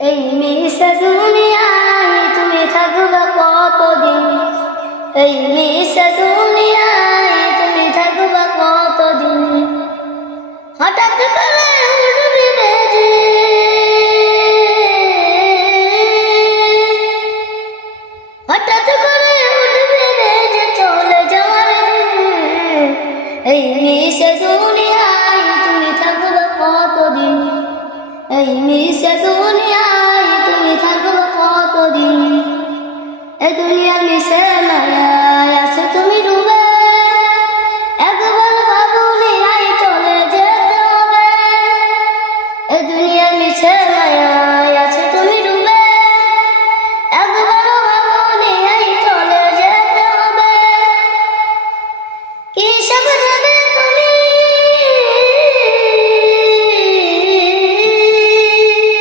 এই মিশা দুনিয়ায় তুমি থাকবা কতদিন, এই মিশা দুনিয়ায় তুমি থাকবা কতদিন। হঠাৎ করে উঠবি বেজে, হঠাৎ করে উঠবি বেজে চলে যাওয়ার দিন। এই মিশা দুনিয়ায় তুমি থাকবা কতদিন, এই মিশা দুনিয়ায় তুমি থাকবা কতদিন। এই দুনিয়া মিশে মায়া